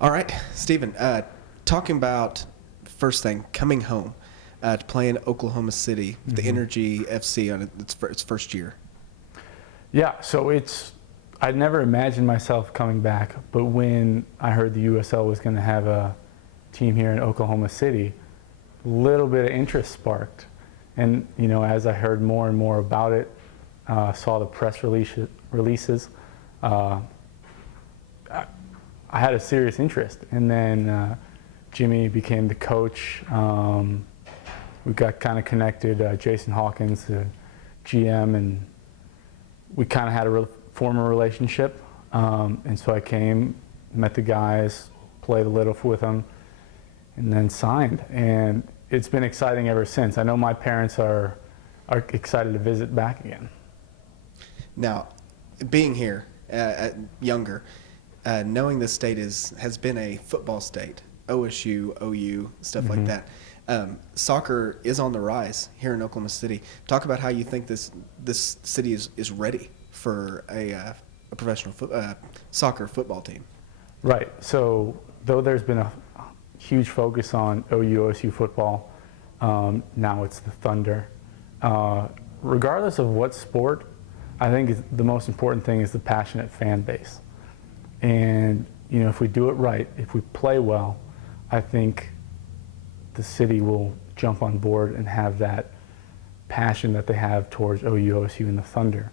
All right, Stephen, talking about first thing, coming home to play in Oklahoma City, the Energy FC on its first year. Yeah, so I'd never imagined myself coming back, but when I heard the USL was going to have a team here in Oklahoma City, a little bit of interest sparked. And, as I heard more and more about it, saw the press releases, I had a serious interest. And then Jimmy became the coach. We got kind of connected, Jason Hawkins, the GM, and we kind of had a former relationship. And so I came, met the guys, played a little with them, and then signed. And it's been exciting ever since. I know my parents are excited to visit back again. Now, being here, younger, knowing this state has been a football state, OSU, OU, stuff like that. Soccer is on the rise here in Oklahoma City. Talk about how you think this city is ready for a professional soccer football team. Right. So though there's been a huge focus on OU, OSU football, now it's the Thunder. Regardless of what sport, I think the most important thing is the passionate fan base. And, if we do it right, if we play well, I think the city will jump on board and have that passion that they have towards OU, OSU, and the Thunder.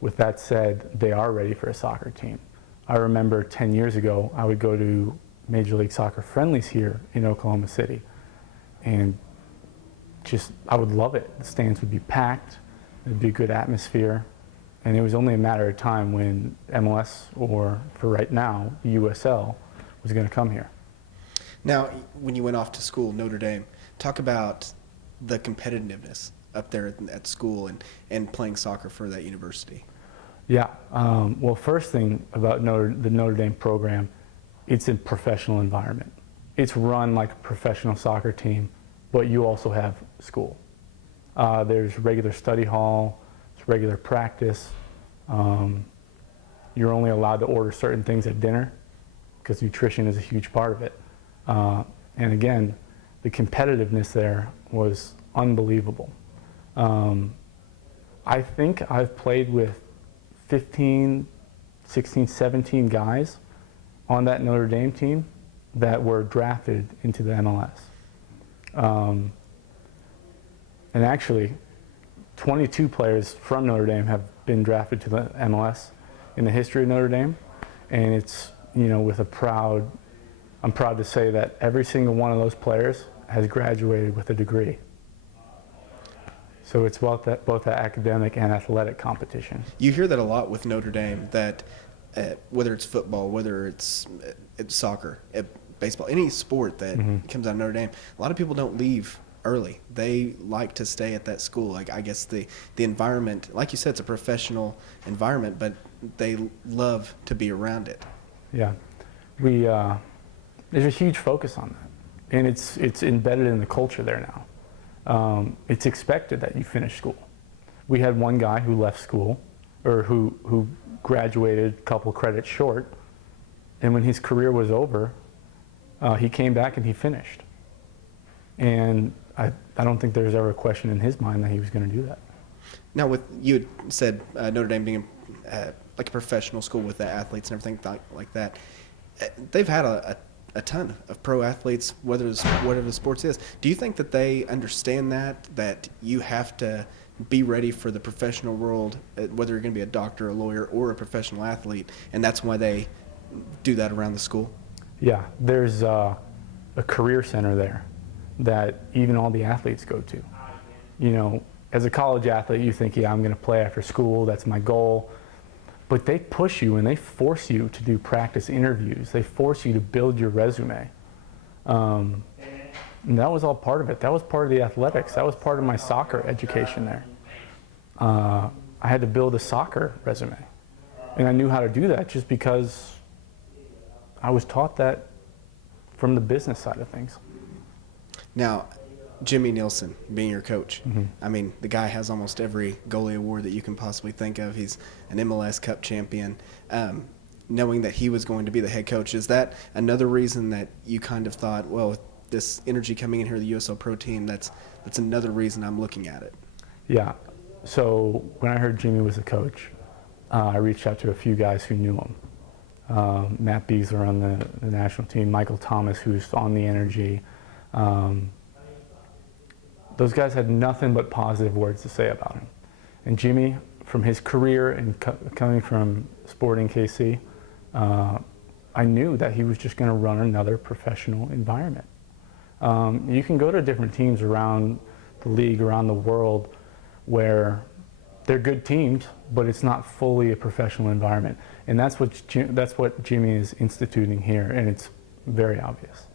With that said, they are ready for a soccer team. I remember 10 years ago, I would go to Major League Soccer friendlies here in Oklahoma City, and I would love it. The stands would be packed, it'd be a good atmosphere, and it was only a matter of time when MLS, or for right now, the USL, was going to come here. Now, when you went off to school, Notre Dame, talk about the competitiveness up there at school and playing soccer for that university. Yeah. Well, first thing about the Notre Dame program, it's a professional environment. It's run like a professional soccer team, but you also have school. There's regular study hall, there's regular practice. You're only allowed to order certain things at dinner because nutrition is a huge part of it. And again, the competitiveness there was unbelievable. I think I've played with 15, 16, 17 guys on that Notre Dame team that were drafted into the MLS. And actually, 22 players from Notre Dame have been drafted to the MLS in the history of Notre Dame. And it's, I'm proud to say that every single one of those players has graduated with a degree. So it's both that academic and athletic competition. You hear that a lot with Notre Dame, that whether it's football, whether it's soccer, baseball, any sport that comes out of Notre Dame, a lot of people don't leave early. They like to stay at that school. Like, I guess the environment, like you said, it's a professional environment, but they love to be around it. Yeah. There's a huge focus on that, and it's embedded in the culture there now. It's expected that you finish school. We had one guy who left school, or who graduated a couple credits short, and when his career was over, he came back and he finished. And I don't think there's ever a question in his mind that he was going to do that. Now, you had said Notre Dame being like a professional school with the athletes and everything like that, they've had a ton of pro athletes, whatever the sports is. Do you think that they understand that you have to be ready for the professional world, whether you're going to be a doctor, a lawyer, or a professional athlete, and that's why they do that around the school? Yeah, there's a career center there that even all the athletes go to. As a college athlete, you think, yeah, I'm going to play after school, that's my goal. But they push you and they force you to do practice interviews. They force you to build your resume. And that was all part of it. That was part of the athletics. That was part of my soccer education there. I had to build a soccer resume. And I knew how to do that just because I was taught that from the business side of things. Now, Jimmy Nielsen being your coach, I mean, the guy has almost every goalie award that you can possibly think of. He's an MLS Cup champion. knowing that he was going to be the head coach. Is that another reason that you kind of thought, well, this energy coming in here, the USL Pro team, that's another reason I'm looking at it? Yeah. So when I heard Jimmy was the coach, I reached out to a few guys who knew him. Matt Beasler on the national team, Michael Thomas, who's on the energy. Those guys had nothing but positive words to say about him. And Jimmy, from his career and coming from Sporting KC, I knew that he was just going to run another professional environment. You can go to different teams around the league, around the world, where they're good teams, but it's not fully a professional environment. And that's what Jimmy is instituting here, and it's very obvious.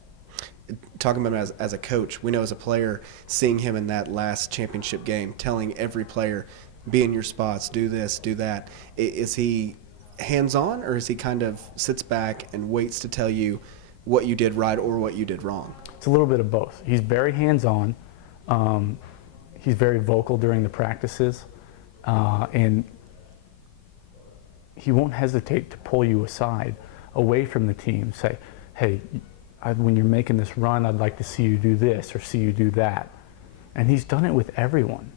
Talking about him as a coach, we know as a player, seeing him in that last championship game, telling every player, be in your spots, do this, do that. Is he hands-on, or is he kind of sits back and waits to tell you what you did right or what you did wrong? It's a little bit of both. He's very hands-on. He's very vocal during the practices, and he won't hesitate to pull you aside, away from the team, say, hey, when you're making this run, I'd like to see you do this or see you do that. And he's done it with everyone.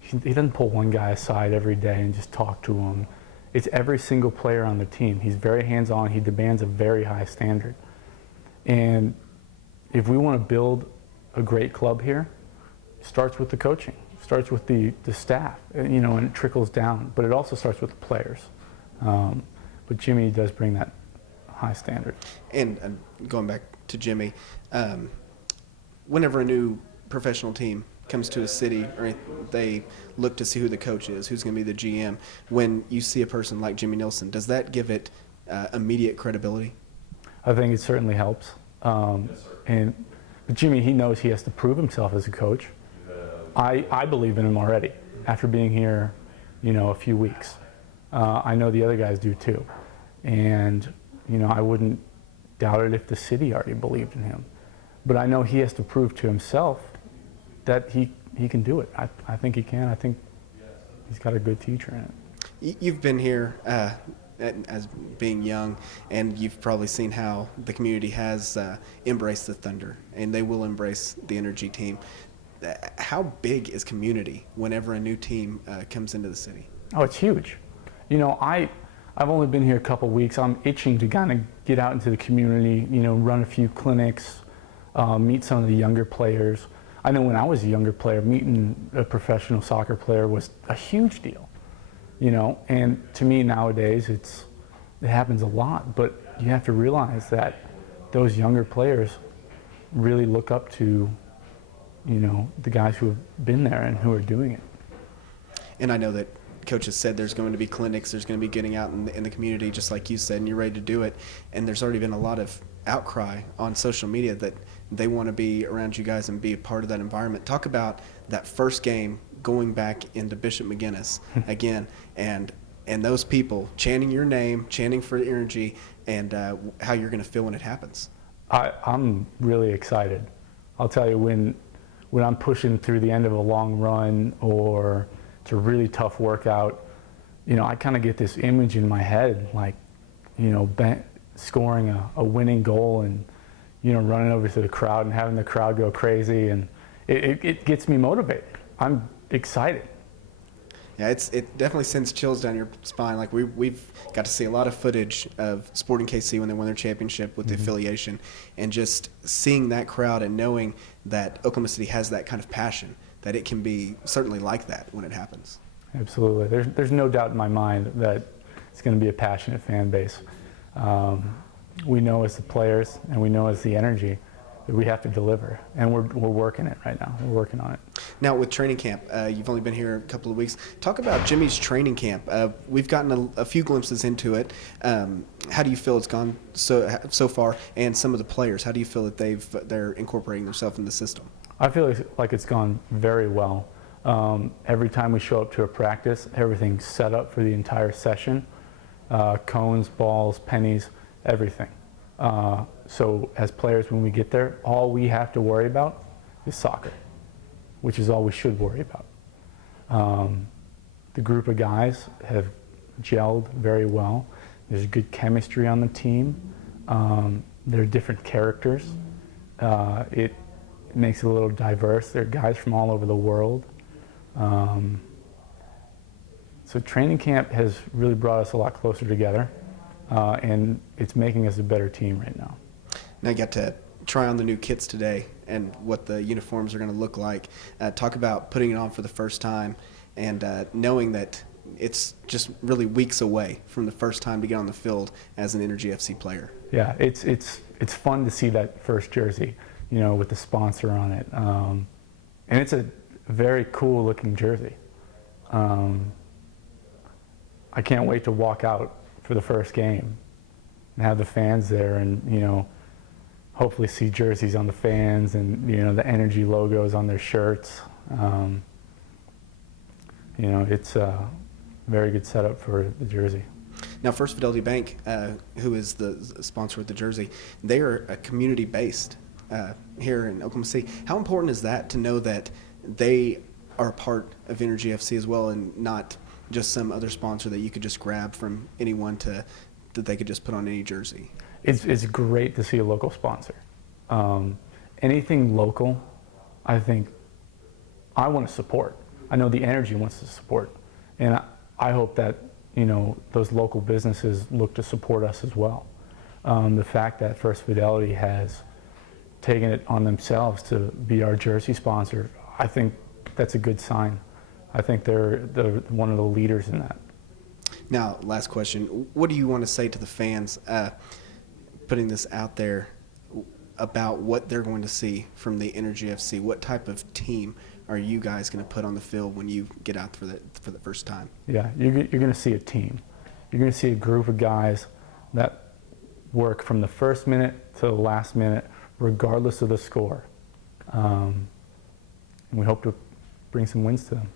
He doesn't pull one guy aside every day and just talk to him. It's every single player on the team. He's very hands-on. He demands a very high standard. And if we want to build a great club here, it starts with the coaching. It starts with the staff, and it trickles down. But it also starts with the players. But Jimmy does bring that high standard. And going back to Jimmy, whenever a new professional team comes to a city, or they look to see who the coach is, who's going to be the GM, when you see a person like Jimmy Nilsson, does that give it immediate credibility? I think it certainly helps. But Jimmy, he knows he has to prove himself as a coach. I believe in him already after being here, a few weeks. I know the other guys do too. And, I wouldn't doubt it if the city already believed in him. But I know he has to prove to himself that he can do it. I think he can. I think he's got a good teacher in it. You've been here as being young, and you've probably seen how the community has embraced the Thunder, and they will embrace the Energy team. How big is community whenever a new team comes into the city? Oh, it's huge. I've only been here a couple weeks. I'm itching to kind of get out into the community, run a few clinics, meet some of the younger players. I know when I was a younger player, meeting a professional soccer player was a huge deal, and to me nowadays it happens a lot, but you have to realize that those younger players really look up to, the guys who have been there and who are doing it. And I know that Coach has said there's going to be clinics, there's going to be getting out in the community, just like you said, and you're ready to do it. And there's already been a lot of outcry on social media that they want to be around you guys and be a part of that environment. Talk about that first game going back into Bishop McGuinness again, and those people chanting your name, chanting for the Energy, and how you're going to feel when it happens. I'm really excited. I'll tell you, when I'm pushing through the end of a long run or it's a really tough workout, I kind of get this image in my head, like, scoring a winning goal and, running over to the crowd and having the crowd go crazy, and it gets me motivated. I'm excited. Yeah, it definitely sends chills down your spine. Like we've got to see a lot of footage of Sporting KC when they won their championship with the affiliation, and just seeing that crowd and knowing that Oklahoma City has that kind of passion, that it can be certainly like that when it happens. Absolutely. There's no doubt in my mind that it's going to be a passionate fan base. We know as the players and we know as the Energy that we have to deliver, and we're working it right now. We're working on it. Now with training camp, you've only been here a couple of weeks. Talk about Jimmy's training camp. We've gotten a few glimpses into it. How do you feel it's gone so far? And some of the players, how do you feel that they're incorporating themselves in the system? I feel like it's gone very well. Every time we show up to a practice, everything's set up for the entire session. Cones, balls, pennies, everything. So as players, when we get there, all we have to worry about is soccer, which is all we should worry about. The group of guys have gelled very well. There's good chemistry on the team. There are different characters. It makes it a little diverse. There are guys from all over the world. So training camp has really brought us a lot closer together, and it's making us a better team right now. Now you got to try on the new kits today and what the uniforms are going to look like. Talk about putting it on for the first time and knowing that it's just really weeks away from the first time to get on the field as an Energy FC player. Yeah, it's fun to see that first jersey, you know, with the sponsor on it, and it's a very cool looking jersey. I can't wait to walk out for the first game and have the fans there, and you know, hopefully see jerseys on the fans and you know the Energy logos on their shirts. You know, it's a very good setup for the jersey. Now, First Fidelity Bank, who is the sponsor of the jersey, they are community-based here in Oklahoma City. How important is that to know that they are a part of Energy FC as well, and not just some other sponsor that you could just grab from anyone that they could just put on any jersey? It's great to see a local sponsor. Anything local, I think I want to support. I know the Energy wants to support, and I hope that you know those local businesses look to support us as well. The fact that First Fidelity has taken it on themselves to be our jersey sponsor, I think that's a good sign. I think they're one of the leaders in that. Now, last question. What do you want to say to the fans putting this out there about what they're going to see from the Energy FC? What type of team are you guys going to put on the field when you get out for the first time? Yeah, you're going to see a team. You're going to see a group of guys that work from the first minute to the last minute, regardless of the score. And we hope to bring some wins to them.